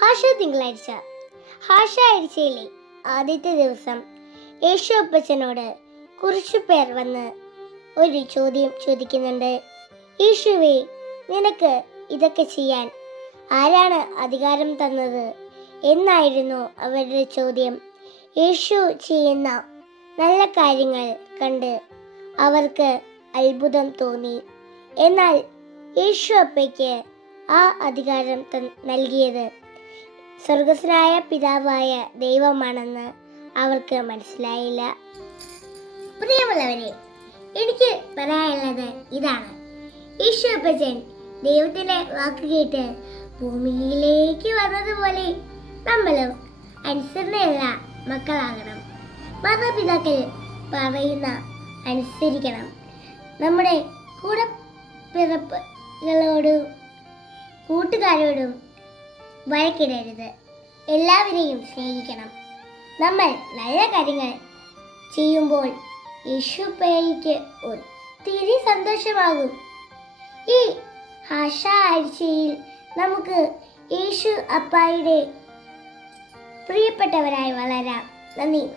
ഹാഷ തിങ്കളാഴ്ച. ഹാഷ ആഴ്ചയിലെ ആദ്യത്തെ ദിവസം യേശു അപ്പച്ചനോട് കുറച്ചുപേർ വന്ന് ഒരു ചോദ്യം ചോദിക്കുന്നുണ്ട്. യേശുവേ, നിനക്ക് ഇതൊക്കെ ചെയ്യാൻ ആരാണ് അധികാരം തന്നത് എന്നായിരുന്നു അവരുടെ ചോദ്യം. യേശു ചെയ്യുന്ന നല്ല കാര്യങ്ങൾ കണ്ട് അവർക്ക് അത്ഭുതം തോന്നി. എന്നാൽ യേശു അപ്പയ്ക്ക് ആ അധികാരം നൽകിയത് സ്വർഗസ്വനായ പിതാവായ ദൈവമാണെന്ന് അവർക്ക് മനസ്സിലായില്ല. പ്രിയമുള്ളവരെ, എനിക്ക് പറയാനുള്ളത് ഇതാണ്. യേശു അപ്പച്ചൻ ദൈവത്തിന്റെ വാക്ക് കേട്ട് ഭൂമിയിലേക്ക് വന്നതുപോലെ നമ്മളും അനുസരണയുള്ള മക്കളാകണം. മാതാപിതാക്കൾ പറയുന്ന അനുസരിക്കണം. നമ്മുടെ കൂടപ്പിറപ്പുകളോടും കൂട്ടുകാരോടും വഴക്കിടരുത്. എല്ലാവരെയും സ്നേഹിക്കണം. നമ്മൾ നല്ല കാര്യങ്ങൾ ചെയ്യുമ്പോൾ യേശുപ്പയ്ക്ക് ഒത്തിരി സന്തോഷമാകും. ഈ ഹാഷ ആഴ്ചയിൽ നമുക്ക് യേശു അപ്പായുടെ പ്രിയപ്പെട്ടവരായി വളരാം. നന്ദി.